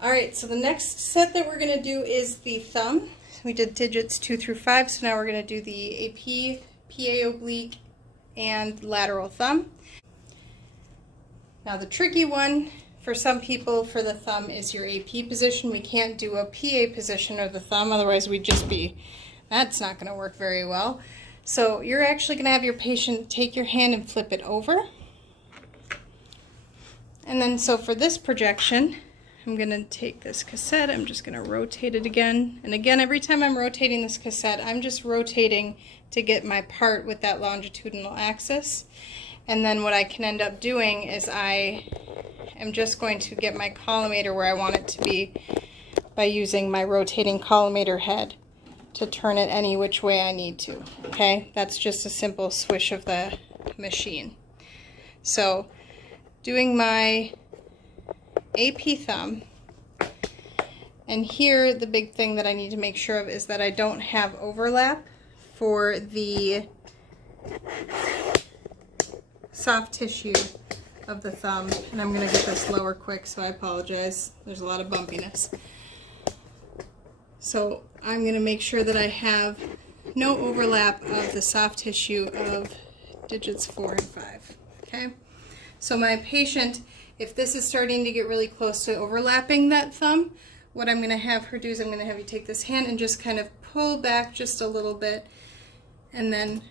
All right, so the next set that we're going to do is the thumb. We did digits 2 through 5, so now we're going to do the AP, PA oblique, and lateral thumb. Now the tricky one for some people for the thumb is your AP position. We can't do a PA position of the thumb, otherwise that's not going to work very well. So you're actually going to have your patient take your hand and flip it over. And then so for this projection, I'm going to take this cassette, I'm just going to rotate it again. And again, every time I'm rotating this cassette, I'm just rotating to get my part with that longitudinal axis. And then what I can end up doing is I am just going to get my collimator where I want it to be by using my rotating collimator head to turn it any which way I need to. Okay, that's just a simple swish of the machine. So doing my AP thumb, and here the big thing that I need to make sure of is that I don't have overlap for the soft tissue of the thumb. And I'm going to get this lower quick, so I apologize, there's a lot of bumpiness. So I'm going to make sure that I have no overlap of the soft tissue of digits 4 and 5. Okay, so my patient, if this is starting to get really close to overlapping that thumb, what I'm going to have her do is I'm going to have you take this hand and just kind of pull back just a little bit, and then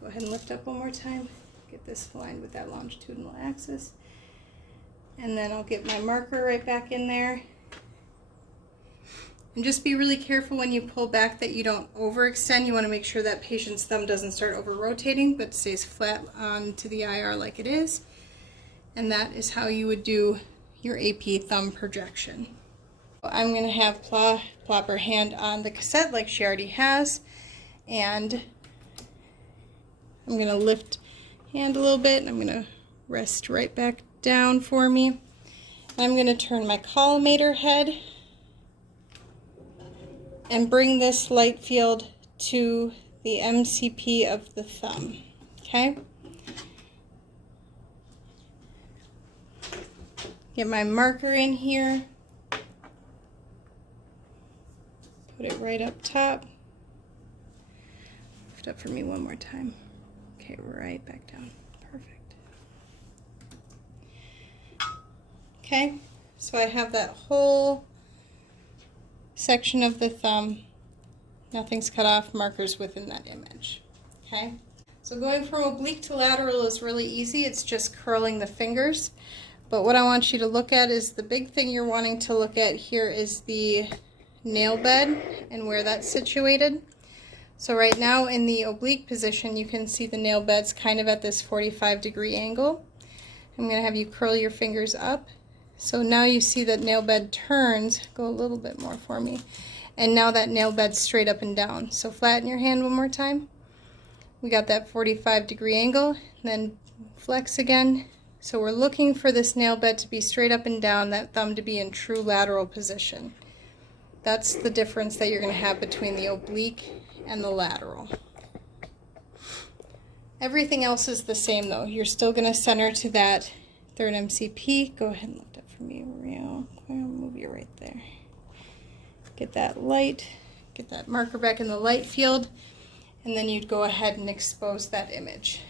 go ahead and lift up one more time. Get this aligned with that longitudinal axis. And then I'll get my marker right back in there. And just be really careful when you pull back that you don't overextend. You want to make sure that patient's thumb doesn't start over-rotating, but stays flat onto the IR like it is. And that is how you would do your AP thumb projection. I'm going to have plop her hand on the cassette like she already has, and I'm going to lift hand a little bit, and I'm going to rest right back down for me. I'm going to turn my collimator head and bring this light field to the MCP of the thumb. Okay? Get my marker in here, put it right up top. Lift up for me one more time. Okay, right back down. Perfect. Okay, so I have that whole section of the thumb. Nothing's cut off, markers within that image. Okay, so going from oblique to lateral is really easy. It's just curling the fingers. But what I want you to look at is the big thing you're wanting to look at here is the nail bed and where that's situated. So right now in the oblique position, you can see the nail bed's kind of at this 45-degree angle. I'm going to have you curl your fingers up. So now you see that nail bed turns. Go a little bit more for me. And now that nail bed's straight up and down. So flatten your hand one more time. We got that 45-degree angle. And then flex again. So we're looking for this nail bed to be straight up and down, that thumb to be in true lateral position. That's the difference that you're going to have between the oblique and the lateral. Everything else is the same though. You're still going to center to that third MCP. Go ahead and lift up for me real quick. Move you right there. Get that light, get that marker back in the light field, and then you'd go ahead and expose that image.